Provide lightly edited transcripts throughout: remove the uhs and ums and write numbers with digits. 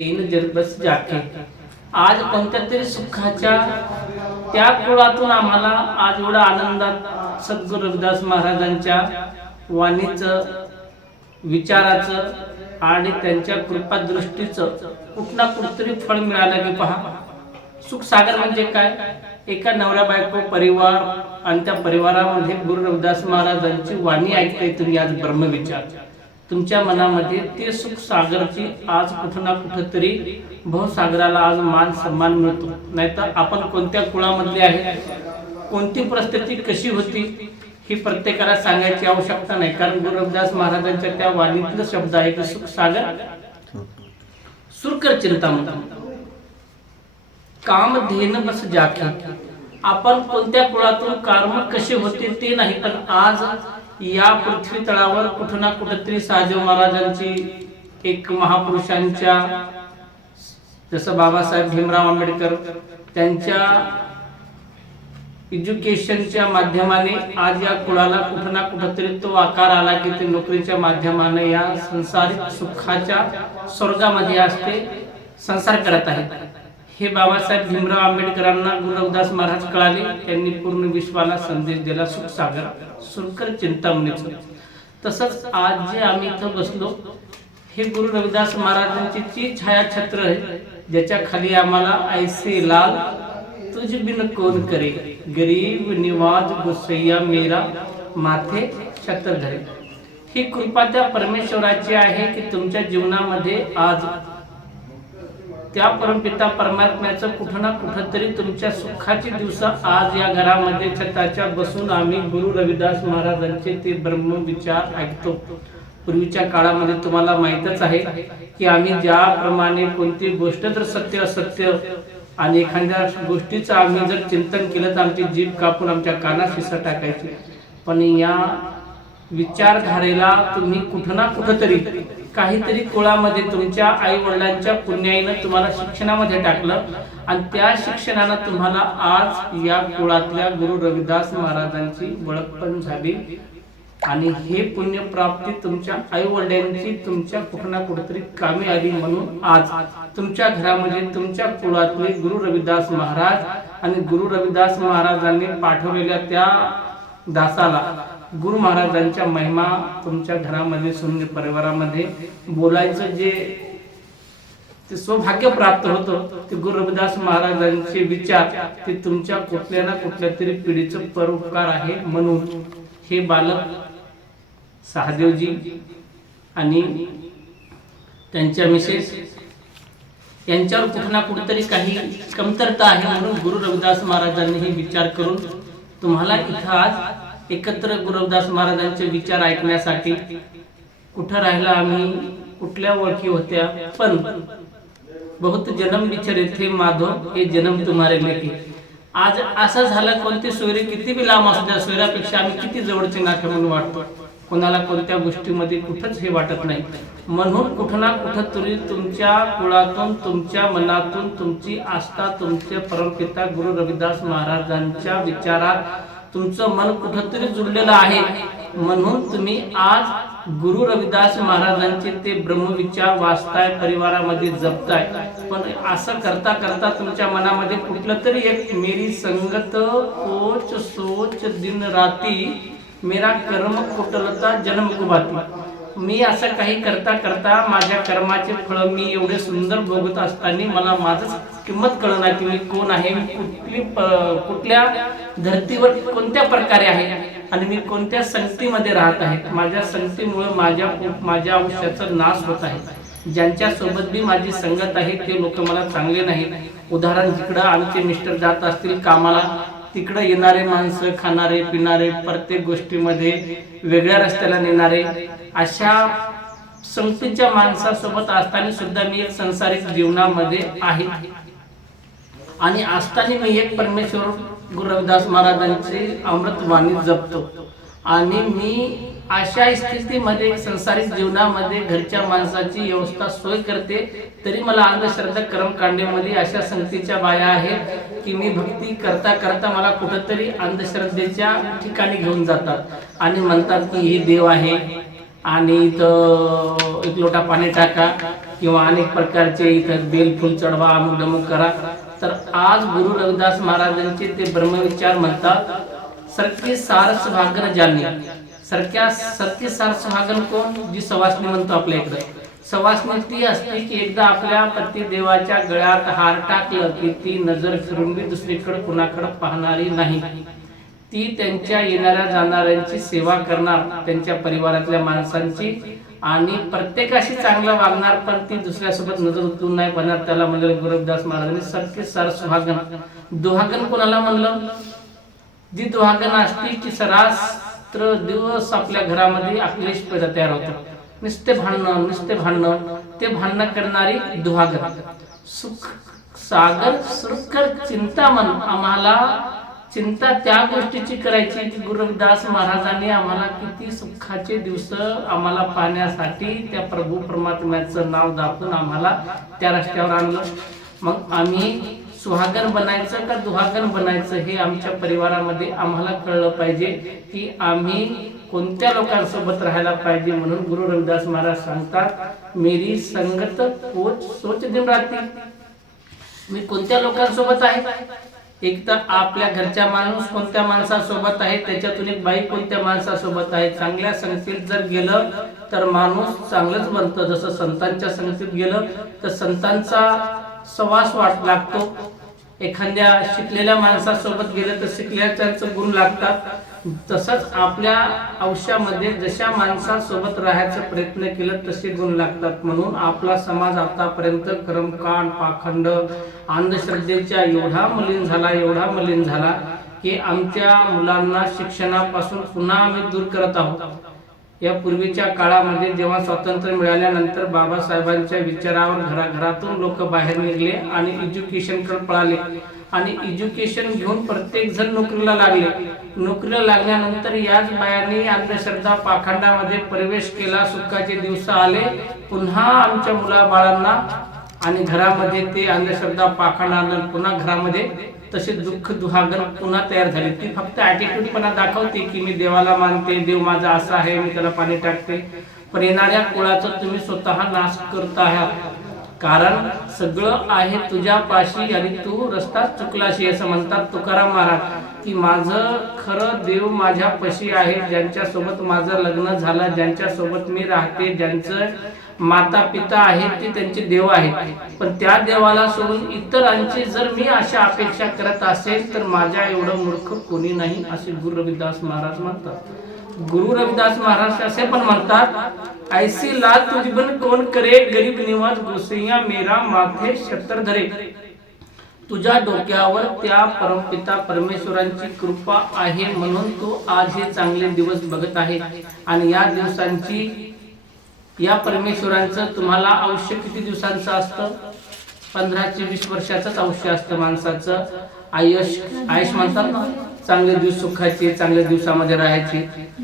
तीन जन्मस जाके आज कोणत्या तरी सुखाच्या त्या कुळातून आम्हाला आज एवढा आनंदात सद्गुरू रविदास महाराजांच्या वाणीचं, विचाराचं आणि त्यांच्या कृपा दृष्टीचं कुठना कुठतरी फळ मिळालं की पहा. सुख सागर म्हणजे काय? एका नवरा बायको परिवार आणि त्या परिवारामध्ये गुरु रविदास महाराजांची वाणी ऐकताय तुम्ही आज ब्रह्मविचार. तुमच्या मनामध्ये ते सुख सागरची आज कुठं ना कुठेतरी भवसागराला आज मान सन्मान मिळतो. नाहीतर आपण कोणत्या कुळामधले आहे, कोणती परिस्थिती कशी होती ही प्रत्येकाला सांगायची आवश्यकता नाही. कारण गुरु रविदास महाराजांच्या त्या वाणीतलं शब्द आहे की सुख सागर सुरकर चिंतामण काम धेन बस जाके. आपण कोणत्या कुळातून कर्म कसे होते ते नाही, पण आज या पृथ्वी तळावर कुठं ना कुठेतरी शहाजी महाराजांची एक महापुरुषांच्या, जसं बाबासाहेब भीमराव आंबेडकर त्यांच्या एज्युकेशनच्या माध्यमाने आज या कुळाला कुठं ना कुठेतरी तो आकार आला की ते नोकरीच्या माध्यमाने या संसारिक सुखाच्या स्वर्गामध्ये असते संसार करत आहेत. हे बाबासाहेब भीमराव आंबेडकरांना गुरु रविदास महाराज कळाले. त्यांनी पूर्ण विश्वाला संदेश दिला सुख सागर सुरकर चिंतामणीचं. तसंच आज जे आम्ही इथं बसलो हे गुरु रविदास महाराजांची ती छायाछत्र आहे ज्याच्या खाली आम्हाला ऐसे लाल तुझ बिन कोण करे, गरीब निवाज गुसैया मेरा माथे छत्र धरे. ही कृपा त्या परमेश्वराची आहे की तुमच्या जीवनामध्ये आज त्या परमपिता परमात्म्याचं कुठं ना कुठंतरी तुमच्या सुखाची दिवस आज या घरामध्ये छताच्या बसून आम्ही गुरु रविदास महाराजांचे ते ब्रह्मविचार ऐकतो. पूर्वीच्या काळामध्ये तुम्हाला माहीतच आहे की आम्ही ज्याप्रमाणे कोणती गोष्ट जर सत्य असत्य आणि एखाद्या गोष्टीचं आम्ही जर चिंतन केलं तर आमची जीभ कापून आमच्या कानात शिसा टाकायची. पण या विचारधारेला तुम्ही कुठं ना कुठंतरी काहीतरी कुळामध्ये तुमच्या आई वडिलांच्या पुण्याईनं तुम्हाला शिक्षणामध्ये टाकलं आणि त्या शिक्षणानं तुम्हाला आज या कुळातल्या गुरु रविदास महाराजांची ओळख पण झाली. आणि हे पुण्य प्राप्ती तुमच्या आई वडिलांची तुमच्या कुठं ना कुठेतरी कामी आली. म्हणून आज तुमच्या घरामध्ये तुमच्या कुळातले गुरु रविदास महाराज आणि गुरु रविदास महाराजांनी पाठवलेल्या त्या दासाला गुरु महाराजांच्या महिमा तुमच्या घरामध्ये शून्य परिवारामध्ये बोलायचं जे ते सौभाग्य प्राप्त होतं ते गुरु रविदास महाराजांचे विचार ते तुमच्या कुठल्या ना कुठल्या तरी पिढीचं परोपकार आहे. म्हणून हे बालक सहादेवजी आणि त्यांच्या मिसेस यांच्यावर कुठं ना कुठेतरी काही कमतरता आहे. म्हणून गुरु रविदास महाराजांनी हे विचार करून तुम्हाला इथं आज एकत्र गुरु रविदास महाराजांचे विचार ऐकण्यासाठी कुठं राहिला आम्ही, कुठल्या ओळखी होत्या, पण बहुत जन्म बिछरे थे माधव हे जन्म तुम्हारे लेके. आज असं झालं कोणती सोयरी किती बी लांब असू द्या, सोयऱ्यापेक्षा आम्ही किती जवळचे नाते म्हणून वाटतो. कोणाला कोणत्या गोष्टीमध्ये कुठंच हे वाटत नाही. म्हणून कुठं ना कुठं तरी तुमच्या कुळातून तुमच्या मनातून तुमची आस्था तुमचे परमपिता गुरु रविदास महाराजांच्या विचारात तुमचं मन कुठंतरी जुळलेलं आहे. म्हणून तुम्ही आज गुरु रविदास महाराजांचे ते ब्रह्मविचार वाचताय, परिवारामध्ये जपताय. पण असं करता करता तुमच्या मनामध्ये कुठलं तरी एक मेरी संगत कोच सोच दिन राती मेरा कर्म कुटलता जन्म कुबाती. मी असं काही करता करता माझ्या कर्माचे फळ मी एवढे सुंदर भोगत असताना मला माझंच किंमत कळणार की मी कोण आहे, मी कुठल्या धर्तीवर कोणत्या प्रकारे आहे आणि मी कोणत्या संगतीमध्ये राहत आहे. माझ्या संगतीमुळे माझ्या आयुष्याचा नाश होत आहे. ज्यांच्या सोबत मी माझी संगत आहे ते लोक मला चांगले नाहीत. उदाहरण, जिकडं आमचे मिस्टर जात असतील कामाला तिकडं येणारे माणसं खाणारे पिणारे प्रत्येक गोष्टीमध्ये वेगळ्या रस्त्याला नेणारे अशा संगतीच्या माणसासोबत असताना सुद्धा मी एक संसारिक जीवनामध्ये आहे. आणि असताना मी एक परमेश्वर गुरु रविदास महाराजांची अमृतवाणी जपतो. आणि मी अशा स्थितीमध्ये संसारिक जीवनामध्ये घरच्या माणसाची व्यवस्था सोय करते. तरी मला अंधश्रद्धा कर्मकांडेमध्ये अशा संगतीच्या बाया आहेत की मी भक्ती करता करता मला कुठंतरी अंधश्रद्धेच्या ठिकाणी घेऊन जातात आणि म्हणतात की हे देव आहे आणि इथं एक लोटा पाणी टाका किंवा अनेक प्रकारचे इथं बेलफूल चढवा, अमुक डमुक करा. तर आज गुरु रविदास महाराजांचे ते ब्रह्मविचार म्हणतात, सरके सार सुहागन जाणे. सरके सार सुहागन कोण? जी सवासणी म्हणतो आपल्या इकडे. सवासणी ती असते की एकदा आपल्या पतिदेवाच्या गळ्यात हार टाकलं की ती नजर फिरून बी दुसरीकडे कुणाकडे पाहणारी नाही. ती त्यांच्या येणाऱ्या जाणाऱ्यांची सेवा करणार, त्यांच्या परिवारातल्या माणसांची, आणि प्रत्येकाशी चांगलं वागणार, पण ती दुसऱ्यासोबत नजर उतरून नाही बनणार. त्याला म्हणलं गुरु रविदास महाराजांनी सरके सार सुहागन. दुहागन कोणाला म्हणलं? जी दुहागन असते ती सरास्त्र दिवस आपल्या घरामध्ये अक्लेश पैदा तयार होतात. नुसते भांडणं ते भांडणं करणारी दुहागन. सुख सागर सुरकर चिंतामन. आम्हाला चिंता त्या गोष्टीची करायची की गुरु रविदास महाराजांनी आम्हाला किती सुखाचे दिवस आम्हाला पाहण्यासाठी त्या प्रभू परमात्म्याचं नाव दाखवून आम्हाला त्या रस्त्यावर आणलं. मग आम्ही सुहागन बनायचं का दुहागन बनायचं हे आमच्या परिवारामध्ये आम्हाला कळलं पाहिजे की आम्ही कोणत्या लोकांसोबत राहायला पाहिजे. म्हणून गुरु रविदास महाराज सांगतात, मेरी संगत सोच दिन रात्री. मी कोणत्या लोकांसोबत आहे? एक तर आपल्या घरच्या माणूस कोणत्या माणसासोबत आहे, त्याच्यातून एक बाई कोणत्या माणसासोबत आहे. चांगल्या संगतीत जर गेलं तर माणूस चांगलंच बनतं. जसं संतांच्या संगतीत गेलं तर संतांचा सहवास लागतो. एखाद्या शिकलेल्या माणसासोबत गेलं तर शिकल्याचं गुण लागतात. तसंच आपल्या आयुष्यामध्ये जशा माणसासोबत राहायचा प्रयत्न केला तसे गुण लागतात. म्हणून आपला समाज आतापर्यंत कर्मकांड, पाखंड, अंधश्रद्धेच्या एवढा मलिन झाला की आमच्या मुलांना शिक्षणापासून पुन्हा आम्ही दूर करत आहोत. या पूर्वीच्या काळामध्ये जेव्हा स्वातंत्र्य मिळाल्यानंतर बाबासाहेबांच्या विचारावर घराघरातून लोक बाहेर निघले आणि एज्युकेशनकडे पळाले, आणि एज्युकेशन घेऊन प्रत्येक जण नोकरीला लागले. नोकरीला लागल्यानंतर याच बायांनी अंधश्रद्धा पाखंडामध्ये प्रवेश केला. सुखाचे दिवस आले, पुन्हा आमच्या मुलाबाळांना आणि घरामध्ये ते अंधश्रद्धा पाखंड, पुन्हा घरामध्ये तसे दुःख दुहागन पुन्हा तयार झाले. ती फक्त ॲटिट्यूड पणा दाखवते की मी देवाला मानते, देव माझा असा आहे, मी त्याला पाणी टाकते. पण येणाऱ्या कुळाचा तुम्ही स्वतः नाश करत आहात. कारण सगळं आहे तुझ्या पाशी आणि तू रस्ता चुकलाशी, असं म्हणतात तुकाराम महाराज. की माझं खरं देव माझ्या पाशी आहे, ज्यांच्या सोबत माझं लग्न झालं, ज्यांच्या सोबत मी राहते, ज्यांचं माता पिता आहेत ते त्यांचे देव आहेत. पण त्या देवाला सोडून इतरांची जर मी अशा अपेक्षा करत असेल तर माझ्या एवढं मूर्ख कोणी नाही, असे गुरु रविदास महाराज म्हणतात. गुरु रविदास महाराज असे पण म्हणतात, ऐसी लाल तुझी बन कोण करे, गरीब निवाज गोसैया मेरा माथे शतर धरे. तुझ्या डोक्यावर त्या परमपिता परमेश्वरांची कृपा आहे म्हणून तू आज हे चांगले दिवस बघत आहे. आणि या दिवसांची, या परमेश्वरांचं तुम्हाला आयुष्य किती दिवसांचं असतं? 15 ते 20 वर्षाचंच आयुष्य असतं माणसाचं. आयुष म्हणतात ना, चांगले दिवस सुखाचे, चांगल्या दिवसामध्ये राहायचे.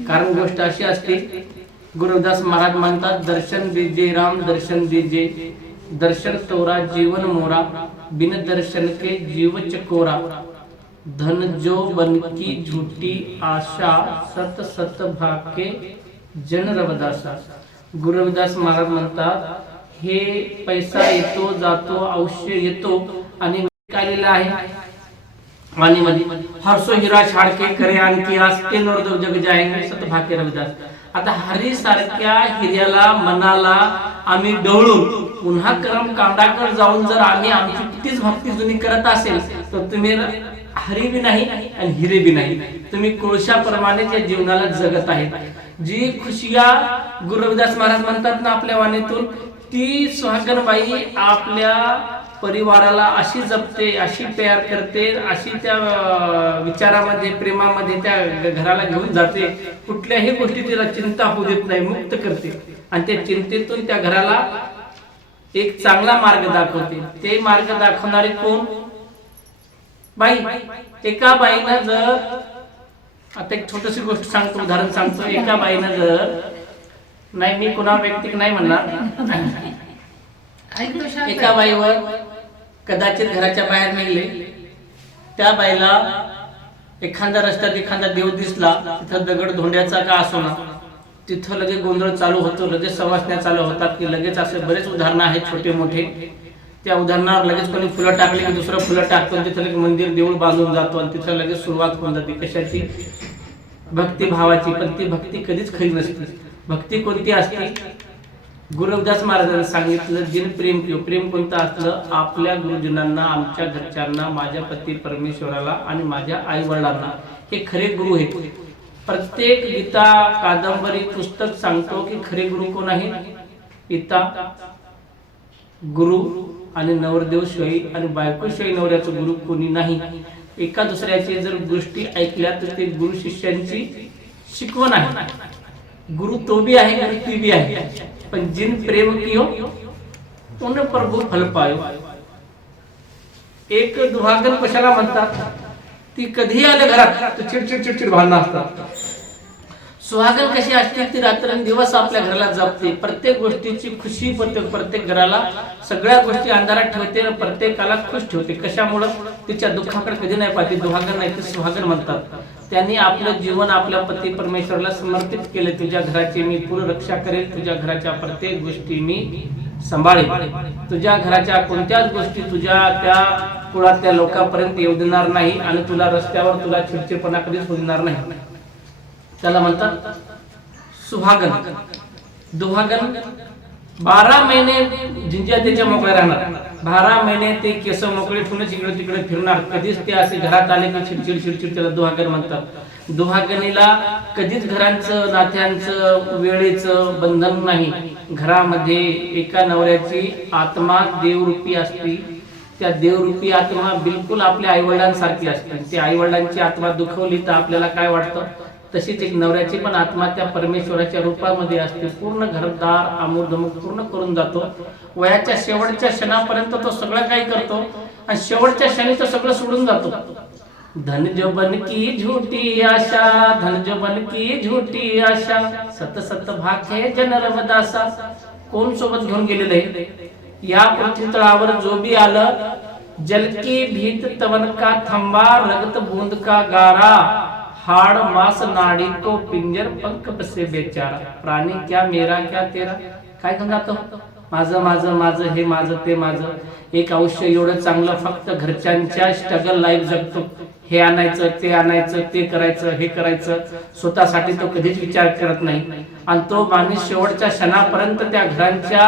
कारण गोष्ट अशी असते, गुरु रविदास महाराज म्हणतात, दर्शन दीजे राम दर्शन दीजे, दर्शन तोरा जीवन मोरा, बिन दर्शन के जीव चकोरा, धन जो बन की झूठी आशा, सत सत भाके जन रविदासा. गुरु रविदास महाराज म्हणतात, हे पैसा येतो जातो, आयुष्य येतो, आणि कालेला आहे आणि मध्ये हर्षो हिरा छाडके करे आणखी आस्ते नोरदव जग जाएंगे सत भाके रविदास. आता हरी सारख्या हिऱ्याला मनाला आम्ही डवळून पुन्हा कर्म कांडाकडे जाऊन जर आम्ही आमची कितीच भक्ती जुनी करत असेल तर तुम्ही हरी बी नाही आणि हिरे बी नाही, तुम्ही कोळशाप्रमाणे त्या जीवनाला जगत आहेत. जी खुशिया गुरु रविदास महाराज म्हणतात ना आपल्या वाणीतून, ती सुहागनबाई आपल्या परिवाराला अशी जपते, अशी तयार करते, अशी त्या विचारामध्ये, प्रेमामध्ये त्या घराला घेऊन जाते. कुठल्याही गोष्टी तिला चिंता होऊ देत नाही, मुक्त करते. आणि त्या चिंतेतून त्या घराला एक चांगला मार्ग दाखवते. ते मार्ग दाखवणारे कोण? बाई. एका बाईनं जर, आता एक छोटीशी गोष्ट सांगतो, उदाहरण सांगतो. एका बाईनं जर, नाही मी कुणा व्यक्तिक नाही म्हणणार, एका बाईवर कदाचित घराच्या बाहेर निघले, त्या बाईला एखाद्या रस्त्यात एखादा देव दिसला, तिथं दगड धोंड्याचा का असो ना, तिथं लगेच गोंधळ चालू होतो, लगेच समस्या चालू होतात की लगेच असे बरेच उदाहरणं आहेत छोटे मोठे. त्या उदाहरणावर लगेच कोणी फुलं टाकली की दुसरं फुलं टाकतो, तिथं लगेच मंदिर देऊळ बांधून जातो आणि तिथं लगेच सुरुवात होऊन जाते कशाची, भक्तिभावाची. पण ती भक्ती कधीच खरी नसते. भक्ती कोणती असते? गुरु रविदास महाराजांनी सांगितलं, जिन प्रेम किंवा प्रेम कोणतं असलं? आपल्या गुरुजनांना, आमच्या घरच्यांना, माझ्या पती परमेश्वराला आणि माझ्या आई वडिलांना. हे खरे गुरु आहेत. प्रत्येक गीता, कादंबरी, पुस्तक सांगतो की खरे गुरु कोण आहे? पिता, गुरु आणि नवरदेव शिवाई आणि बायको शिवाई नवऱ्याचं गुरु कोणी नाही. एका दुसऱ्याची जर गोष्टी ऐकल्या तर ते गुरु शिष्यांची शिकवण आहे. गुरु तो भी आहे, गुरु ती भी आहे. पण जिन प्रेम कियो उन प्रभु फल पायो. एक दुहागन कशाला म्हणतात? ती कधीही आले घरात तर चिडचिड चिडचिड भांडणं असतात. सुहागन कशी असते? ती रात्रंदिवस आपल्या घराला जपते, प्रत्येक गोष्टीची खुशी, प्रत्येक घराला सगळ्या गोष्टी अंधारात ठेवते आणि प्रत्येकाला खुश ठेवते. कशामुळं? तिच्या दुःखाकडे कधी नाही पाहते. दुहागन नाही, ते सुहागन म्हणतात. त्यांनी आपलं जीवन आपल्या पती परमेश्वराला समर्पित केले. तुझ्या घराची मी पूर्ण रक्षा करेल, तुझ्या घराच्या प्रत्येक गोष्टी मी सांभाळेल, तुझ्या घराच्या कोणत्याच गोष्टी तुझ्या त्या कुळातल्या लोकांपर्यंत येऊ देणार नाही आणि तुला रस्त्यावर तुला चिडचिडपणा कधीच होऊ देणार नाही. त्याला म्हणतात सुहागन. दुहागन 12 महिने जिंज्या त्याच्या मोकळ्या राहणार. 12 महिने ते केस मोकळे ठेवूनच इकडे तिकडे फिरणार. कधीच ते असे घरात आले की चिडचिड चिडचिड, त्याला दुहागन म्हणतात. दुहागनीला कधीच घरांचं, नात्यांचं, वेळेचं बंधन नाही. घरामध्ये एका नवऱ्याची आत्मा देवरूपी असते. त्या देवरूपी आत्मा बिलकुल आपल्या आईवडिलांसारखी असते. त्या आईवडिलांची आत्मा दुखवली तर आपल्याला काय वाटतं? तशीच एक नवऱ्याची पण आत्मा त्या परमेश्वराच्या रूपामध्ये असते. पूर्ण घरदार आमुरधमुक पूर्ण करून जातो. वयाच्या शेवटच्या क्षणापर्यंत तो सगळं काही करतो आणि शेवटच्या क्षणी तो सगळं सोडून जातो. धन जो बन की झूठी आशा, धन जो बन की झूठी आशा, सत सत भाखे जन रवदासा. कोण सोबत घेऊन गेलेलं आहे? या पृथ्वी तळावर जो भी आलं, जल की भीत तवन का थंबा, रगत बूंद का गारा, हाड़ मांस नाड़ी को पिंजर, पंख बसे बेचारा. प्राणी क्या मेरा क्या तेरा. काय घेऊन जातो? माझं माझं माझं, हे माझं ते माझं. एक आयुष्य एवढं चांगलं फक्त घरच्यांच्या स्ट्रगल लाईफ जगतो. हे आणायचं, ते आणायचं, ते करायचं, हे करायचं. स्वतःसाठी तो कधीच विचार करत नाही. आणि तो माणूस शेवटच्या क्षणापर्यंत त्या घरांच्या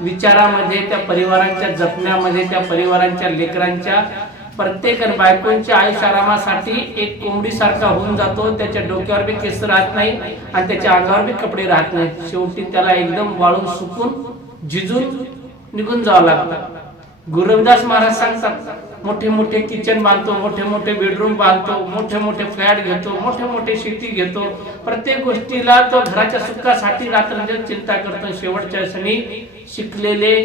विचारामध्ये, त्या परिवारांच्या जपण्यामध्ये, त्या परिवारांच्या लेकरांच्या प्रत्येक बायकोंच्या आयुष्य आरामासाठी एक कोंबडी सारखा होऊन जातो. त्याच्या डोक्यावर बी केस राहत नाही आणि त्याच्या अंगावर बी कपडे राहत नाही. शेवटी त्याला एकदम वाळून सुकून झिजून निघून जावं लागतं. गुरु रविदास महाराज सांगतात, मोठे मोठे किचन बांधतो, मोठे मोठे बेडरूम बांधतो, मोठे मोठे फ्लॅट घेतो, मोठे मोठे शेती घेतो. प्रत्येक गोष्टीला तो घराच्या सुखासाठी रात्रंदिवस चिंता करतो. शेवटच्या क्षणी शिकलेले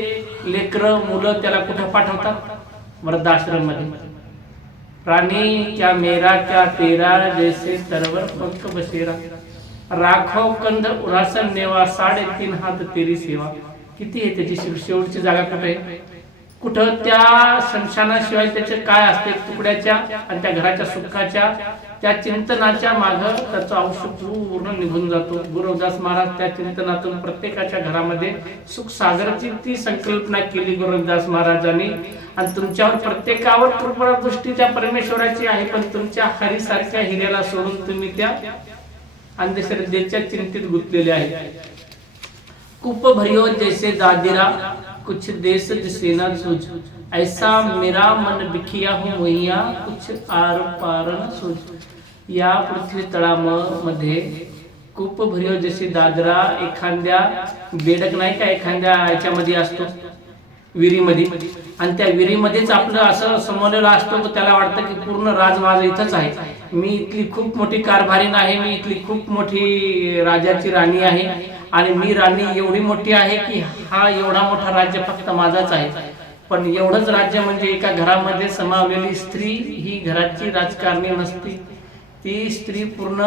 लेकरं, मुलं त्याला कुठे पाठवतात? वृद्धाश्रम मध्ये. प्राणी क्या मेरा क्या तेरा, जैसे तरवर पंख बसेरा, राखो कंद उरासन नेवा, 3.5 हात तेरी सेवा. किती आहे त्याची शेवटची जागा? कुठे आहे? कुठं? त्या संसानाशिवाय त्याचे काय असते? तुकड्याच्या आणि त्या घराच्या सुखाच्या, त्या चिंतनाच्या माग त्याचं आयुष्य पूर्ण निघून जातो. गुरु रविदास महाराज त्या चिंतनातून प्रत्येकाच्या घरामध्ये सुख सागराची ती संकल्पना केली गुरु रविदास महाराजांनी. आणि तुमच्यावर प्रत्येकावर कृपा दृष्टी त्या परमेश्वराची आहे. पण तुमच्या हरीसारख्या हिऱ्याला सोडून तुम्ही त्या अंधश्रद्धेच्या चिंतेत गुंतलेले आहे. कूप भरियो जैसे दादिरा, कुछ देश दिसे ना सूझ, ऐसा मेरा मन बिखिया हूँ मैया, कुछ आर पार न सूझ. या पृथ्वी तळामध्ये कूप भरियो जैसे दादरा, एखाद्या बेडक नाही का, एखाद्या याच्यामध्ये असतो, विहिरीमध्ये. आणि त्या विहिरीमध्येच आपलं असं समोरला असतो, त्याला वाटतं की पूर्ण राज माझं इथंच आहे. मी इथली खूप मोठी कारभारीण आहे, मी इथली खूप मोठी राजाची राणी आहे आणि मी राणी एवढी मोठी आहे की हा एवढा मोठा राज्य फक्त माझाच आहे. पण एवढंच राज्य म्हणजे एका घरामध्ये समावलेली स्त्री ही घराची राजकारणी नसती. ती स्त्री पूर्ण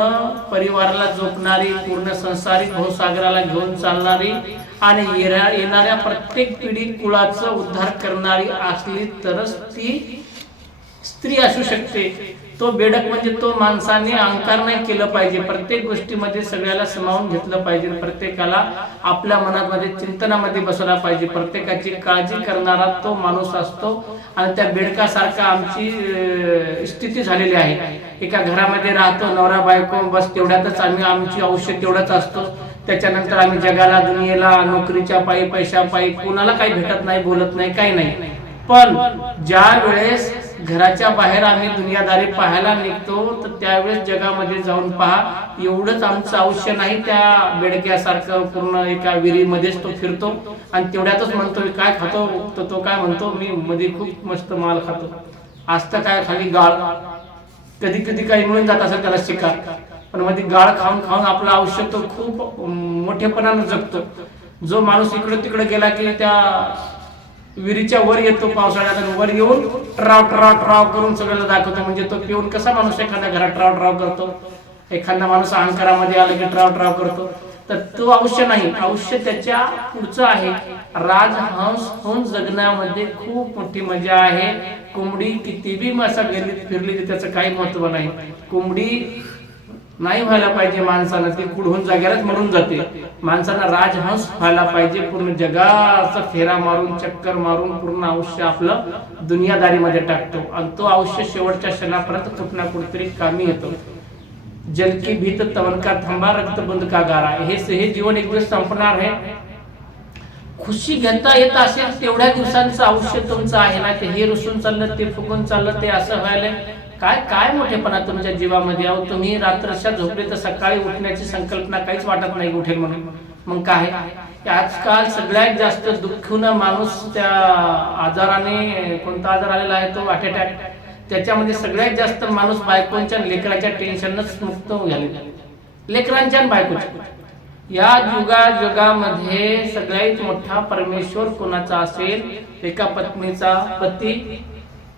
परिवाराला जोखणारी, पूर्ण संसारिक भवसागराला घेऊन चालणारी आणि येणाऱ्या प्रत्येक पिढी कुळाचा उद्धार करणारी असली तरच ती स्त्री असू शकते. तो बेडक म्हणजे तो माणसाने अहंकार नाही केलं पाहिजे, प्रत्येक गोष्टीमध्ये सगळ्याला समावून घेतलं पाहिजे, प्रत्येकाला आपल्या मनामध्ये चिंतनामध्ये बसवला पाहिजे, प्रत्येकाची काळजी करणारा तो माणूस असतो. आणि त्या बेडकासारखा आमची स्थिती झालेली आहे. एका घरामध्ये राहतो नवरा बायको, बस तेवढ्यातच आमची आयुष्य तेवढंच असतो. त्याच्यानंतर आम्ही जगाला दुनियेला नोकरीच्या पायी पैशा पायी कोणाला काही भेटत नाही, बोलत नाही, काही नाही. पण ज्या वेळेस घराच्या बाहेर आम्ही दुनियादारी पाहायला निघतो तर त्यावेळेस जगामध्ये जाऊन पहा, एवढंच आमचं आयुष्य नाही. त्या बेडक्यासारखं पूर्ण एका विहिरीमध्येच तो फिरतो आणि तेवढ्यातच म्हणतो काय खातो, तर तो काय म्हणतो मी मध्ये खूप मस्त माल खातो. असतं काय खाली गाळ, कधी कधी काही मिळून जात असेल त्याला शिकार, पण मध्ये गाळ खाऊन खाऊन आपलं आयुष्य तो खूप मोठेपणानं जगतो. जो माणूस इकडे तिकडे गेला की त्या विहिरीच्या वर येतो पावसाळ्यात आणि वर येऊन ट्राव ट्राव ट्राव करून सगळ्याला दाखवतो. म्हणजे तो पिऊन कसा माणूस एखाद्या घरात ट्राव ट्राव करतो, एखादा माणूस अहंकारामध्ये आला की ट्राव ट्राव करतो. तर तो आयुष्य नाही, आयुष्य त्याच्या पुढचं आहे. राजहंस होऊन जगण्यामध्ये खूप मोठी मजा आहे. कोंबडी किती बी मासा फिरली तर त्याचं काही महत्व नाही. कोंबडी नाही व्हायला पाहिजे माणसानं, ती कुठून जाग्यालाच मरून जाते. माणसानं राजहंस व्हायला पाहिजे, पूर्ण जगाचा फेरा मारून चक्कर मारून पूर्ण आयुष्य आपलं दुनियादारीमध्ये टाकतो आणि तो आयुष्य शेवटच्या क्षणापर्यंत कुठं ना कुठेतरी कामी येतो. जल की भीत तवन का थांबा, रक्त बंद का गारा. हे जीवन एक दिवस संपणार आहे. खुशी घेता येत असेल तेवढ्या दिवसांचं आयुष्य तुमचं आहे ना, ते हे रुसून चाललं, ते फुगून चाललं, ते असं व्हायला काय काय मोठेपणा तुमच्या जीवामध्ये आहो. तुम्ही रात्रशा झोपले तर सकाळी उठण्याची संकल्पना काहीच वाटत नाही उठेल म्हणून. मग काय आजकाल सगळ्यात जास्त दुःखून माणूस त्या आजाराने, कोणता आजार आलेला आहे तो हार्ट अटॅक, त्याच्यामध्ये सगळ्यात जास्त माणूस बायकोंच्या लेकराच्या टेन्शनच मुक्त झालेला, लेकरांच्या आणि बायकोच्या. या युगामध्ये सगळ्यात मोठा परमेश्वर कोणाचा असेल? एका पत्नीचा पती,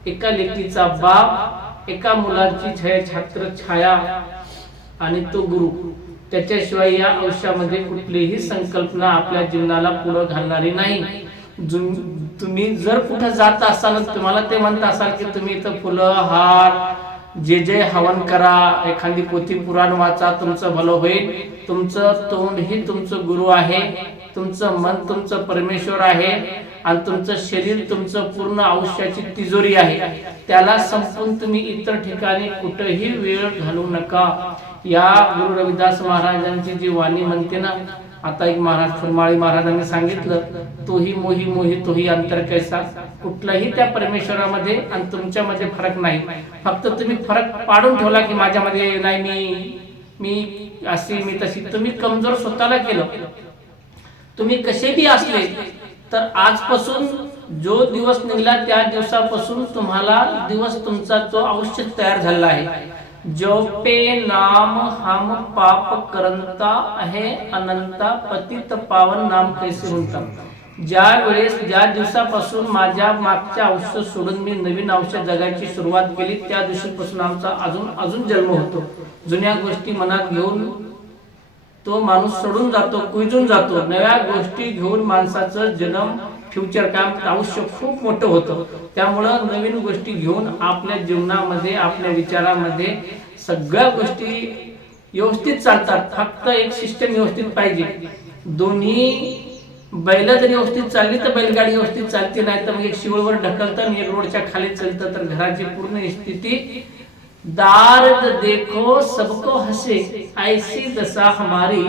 एका लेकीचा बाप, एका मुलाची छात्र छाया आणि तो गुरु. त्याच्याशिवाय या आयुष्यामध्ये कुठलीही संकल्पना आपल्या जीवनाला पुढे घालणारी नाही. तुम्ही जर कुठे जात असाल, तुम्हाला ते म्हणत असाल की तुम्ही इथं फुलं हार जे जे हवन करा, एखादी पोथी पुराण वाचा, तुमचं भलं होईल. तुमचं तोंड ही तुमचं गुरु आहे, तुमचं मन तुमचं परमेश्वर आहे आणि तुमचं शरीर तुमचं पूर्ण आयुष्याची तिजोरी आहे. त्याला संपून तुम्ही इतर ठिकाणी कुठेही वेळ घालू नका. या गुरु रविदास महाराजांची जी वाणी म्हणते ना, आता एक महाराज फुलमाळी महाराजांनी सांगितलं, तोही मोही मोही तोही अंतर कैसा. कुठलाही त्या परमेश्वरामध्ये आणि तुमच्यामध्ये फरक नाही. फक्त तुम्ही फरक पाडून ठेवला की माझ्यामध्ये नाही, मी अशी मी तशी. तुम्ही कमजोर स्वतःला केलं. तुम्ही कसे बी असले तर आजपासून जो दिवस निघाला त्या दिवसापासून तुम्हाला दिवस तुमचा जो आयुष्य तयार झाला आहे. जो पे नाम हम पाप करंता आहे अनंता, पतित पावन नाम कैसे म्हणता. ज्या वेळेस ज्या दिवसापासून माझ्या मागच्या आयुष्य सोडून मी नवीन आयुष्य जगायची सुरुवात केली, त्या दिवशीपासून आमचा अजून जन्म होतो. जुन्या गोष्टी मनात घेऊन तो माणूस सोडून जातो, कुजून जातो. नव्या गोष्टी घेऊन माणसाचं जन्म फ्युचर काम आयुष्य खूप मोठं होतं. त्यामुळं नवीन गोष्टी घेऊन आपल्या जीवनामध्ये आपल्या विचारामध्ये सगळ्या गोष्टी व्यवस्थित चालतात. फक्त एक सिस्टम व्यवस्थित पाहिजे. दोन्ही बैल जर व्यवस्थित चालली तर बैलगाडी व्यवस्थित चालते, नाही तर मग एक शिवळवर ढकलतं आणि एक रोडच्या खाली चालतं तर घराची पूर्ण स्थिती. दार्द देखो सबको हसे, ऐसी दशा हमारी,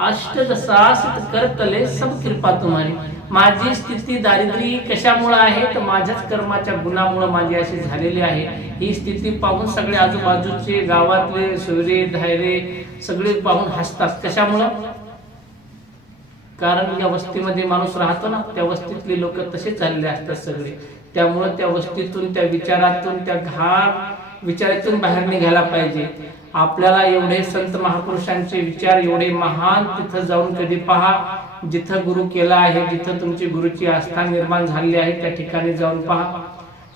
अष्ट दशा सित कर तले सब कृपा तुम्हारी. माझी स्थिती दारिद्र्य कशामुळे आहे तर माझ्याच कर्माच्या गुणामुळे माझी अशी झालेली आहे. ही स्थिती पाहून सगळे आजूबाजूचे गावातले सोयरे धायरे सगळे पाहून हसतात. कशामुळं? कारण या वस्तीमध्ये माणूस राहतो ना, त्या वस्तीतले लोक तसेच झालेले असतात सगळे. त्यामुळे त्या वस्तीतून, त्या विचारातून, त्या घाण विचारातून बाहेर निघायला पाहिजे. आपल्याला एवढे संत महापुरुषांचे विचार एवढे महान तिथं जाऊन कधी पहा. जिथं गुरु केला आहे, जिथं तुमची गुरुची आस्था निर्माण झाली आहे त्या ठिकाणी जाऊन पहा.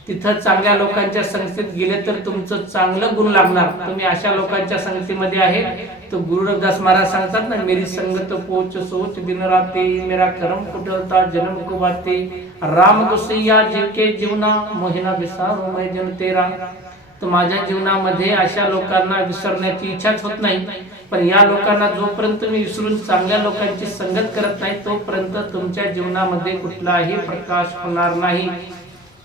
तिथं चांगल्या लोकांच्या संगतीत गेले तर तुमचं चांगलं गुण लागणार. तुम्ही अशा लोकांच्या संगतीमध्ये आहे तो गुरु रविदास महाराज सांगतात ना, मेरी संगत पोच सोच दिन राते, मेरा कर्म कुटलता जन्म को बाते, राम गोसैया जीव के जीवना मोहिना बिसारो मैं जन तेरा. तर माझ्या जीवनामध्ये अशा लोकांना विसरण्याची इच्छाच होत नाही. पण या लोकांना जोपर्यंत मी विसरून चांगल्या लोकांची संगत करत नाही तोपर्यंत तुमच्या जीवनामध्ये कुठलाही प्रकाश होणार नाही.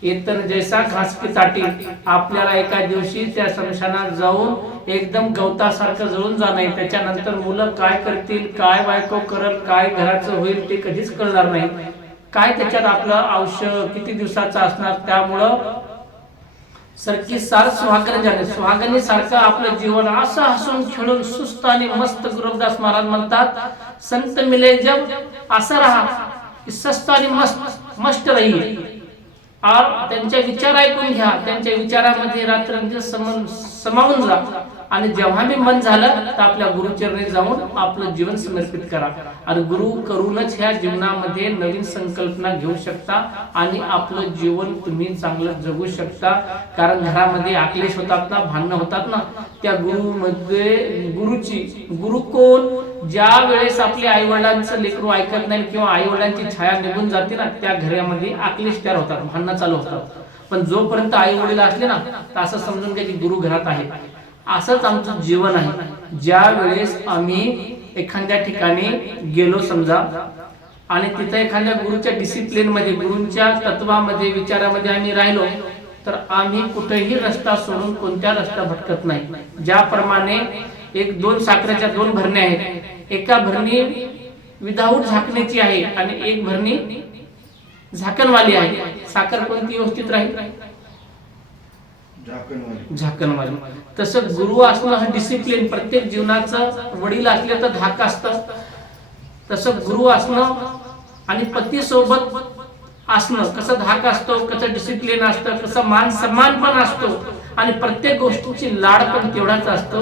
येतन जैसा घास की ताटी, आपल्याला एका दिवशी त्या स्मशानात जाऊन एकदम गवतासारखं जळून जाणार. त्याच्यानंतर मुलं काय करतील, काय बायको करल, काय घराचं होईल ते कधीच कळणार नाही. काय त्याच्यात आपलं आयुष्य किती दिवसाचं असणार. त्यामुळं सरकी सार सुहागण झाले, सुहागणी सारखं आपलं जीवन असं हसून खेळून सुस्त आणि मस्त. गुरुदास महाराज म्हणतात संत मिले जब असं राहा की सस्त आणि मस्त रहिये. त्यांच्या विचार ऐकून घ्या, त्यांच्या विचारामध्ये रात्रंदिवस समावून जा. आणि जेव्हा मी मन झालं तर आपल्या गुरुचरणी जाऊन आपलं जीवन समर्पित करा. आणि गुरु करूनच ह्या जीवनामध्ये नवीन संकल्पना घेऊ शकता आणि आपलं जीवन तुम्ही चांगलं जगू शकता. कारण घरामध्ये आक्लेश होतात ना, भांडणं होतात ना, त्या गुरुमध्ये गुरु कोण, ज्या वेळेस आपल्या आई वडिलांचं लेकरू ऐकत नाही किंवा आई वडिलांची छाया निघून जाते ना, त्या घरामध्ये आक्लेश तयार होतात, भांडणं चालू होतात. पण जोपर्यंत आई वडील असले ना तर असं समजून घ्या की गुरु घरात आहे. असंच आमचं जीवन आहे. ज्या वेळेस आम्ही एखाद्या ठिकाणी गेलो समजा आणि तिथे एखाद्या गुरुच्या डिसिप्लिन मध्ये, गुरुंच्या तत्वामध्ये, विचारामध्ये आम्ही राहिलो तर आम्ही कुठेही रस्ता सोडून कोणत्या रस्ता भटकत नाही. ज्याप्रमाणे दोन साखरेच्या दोन भरण्या आहेत, एका भरणी विदाऊट झाकण्याची आहे आणि एक भरणी झाकणवाली आहे. साखर कोणती व्यवस्थित राहील? झाकणवाली. तसं गुरु असणं हा डिसिप्लिन, प्रत्येक जीवनाचं वडील असले तर धाक असतं, तसं गुरु असणं आणि पती सोबत असणं कसं धाक असतो, कसं डिसिप्लिन असतं, कसं मान सन्मान पण असतो आणि प्रत्येक गोष्टीची लाड पण तेवढाच असतो.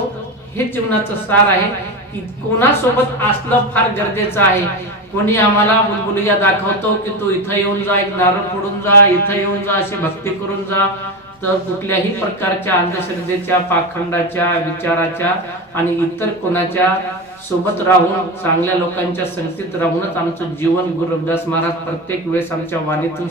हे जीवनाचं सार आहे की कोणासोबत असलं फार गरजेचं आहे. कोणी आम्हाला बुलबुलिया दाखवतो की तू इथं येऊन जा, एक नारळ फोडून जा, इथं येऊन जा, अशी भक्ती करून जा, तर कुठल्याही प्रकारच्या अंधश्रद्धेच्या, पाखंडाच्या विचाराच्या आणि इतर कोणाच्या सोबत राहून चांगल्या लोकांच्या संगतीत राहूनच आमचं जीवन गुरु रविदास महाराज प्रत्येक वेळेस आमच्या वाणीतून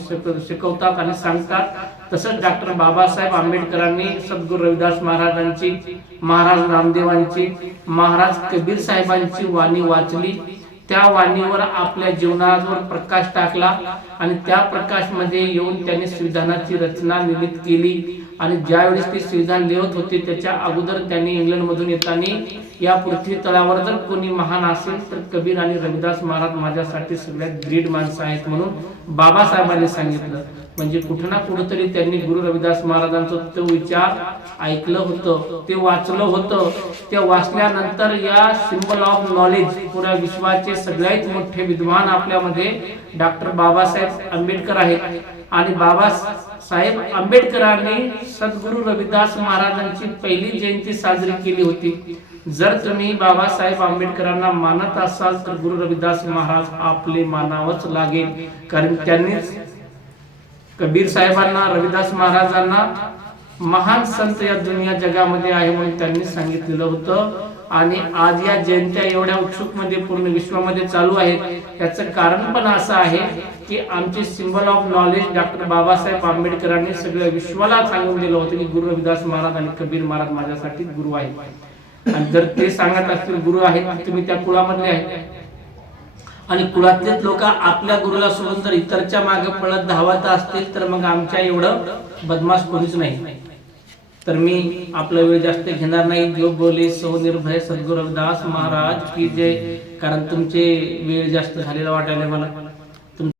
शिकवतात आणि सांगतात. तसंच डॉक्टर बाबासाहेब आंबेडकरांनी सद्गुरू रविदास महाराजांची, महाराज नामदेवांची, महाराज कबीर साहेबांची वाणी वाचली. त्या वाणीवर आपल्या जीवनावर प्रकाश टाकला आणि त्या प्रकाशमध्ये येऊन त्यांनी संविधानाची रचना निर्मित केली. आणि ज्यावेळेस ते संविधान लिहित होते त्याच्या अगोदर त्यांनी इंग्लंडमधून येताना या पृथ्वी तळावर जर कोणी महान असेल तर कबीर आणि रविदास महाराज माझ्यासाठी सगळ्यात ग्रेट माणसं आहेत म्हणून बाबासाहेबांनी सांगितलं. म्हणजे कुठं ना कुठेतरी त्यांनी गुरु रविदास महाराजांचा तो विचार ऐकलं होतं, ते वाचलं होतं. ते वाचल्यानंतर या सिम्बल ऑफ नॉलेज पुऱ्या विश्वाचे सगळ्यात मोठे विद्वान आपल्यामध्ये डॉक्टर बाबासाहेब आंबेडकर आहेत. आणि बाबासाहेब आंबेडकरांनी सद्गुरू रविदास महाराजांची पहिली जयंती साजरी केली होती. जर तुम्ही बाबासाहेब आंबेडकरांना मानत असाल तर गुरु रविदास महाराज आपले मानावंच लागेल. कारण त्यांनीच कबीर साहेबांना, रविदास महाराजांना महान संत या दुनिया जगामध्ये आहे म्हणून त्यांनी सांगितलेलं होतं. आणि आज या जयंत्या एवढ्या उत्सुकमध्ये पूर्ण विश्वामध्ये चालू आहेत याचं कारण पण असं आहे की आमचे symbol of knowledge doctor Babasaheb आंबेडकरांनी सगळ्या विश्वाला सांगून दिलं होतं की गुरु रविदास महाराज आणि कबीर महाराज माझ्यासाठी गुरु आहेत. आणि जर ते सांगत असतील गुरु आहेत, तुम्ही त्या कुळामधले आहे आणि कुळातलेच लोक आपल्या गुरुला सोडून जर इतरच्या मागे पळत धावत असतील तर मग आमच्या एवढं बदमाश कोणीच नाही. तर मी आपला वेळ जास्त घेणार नाही. जो बोले सो निर्भय सद्गुरू रविदास महाराज की जय. कारण तुमचे वेळ जास्त झालेला वाटायला मला.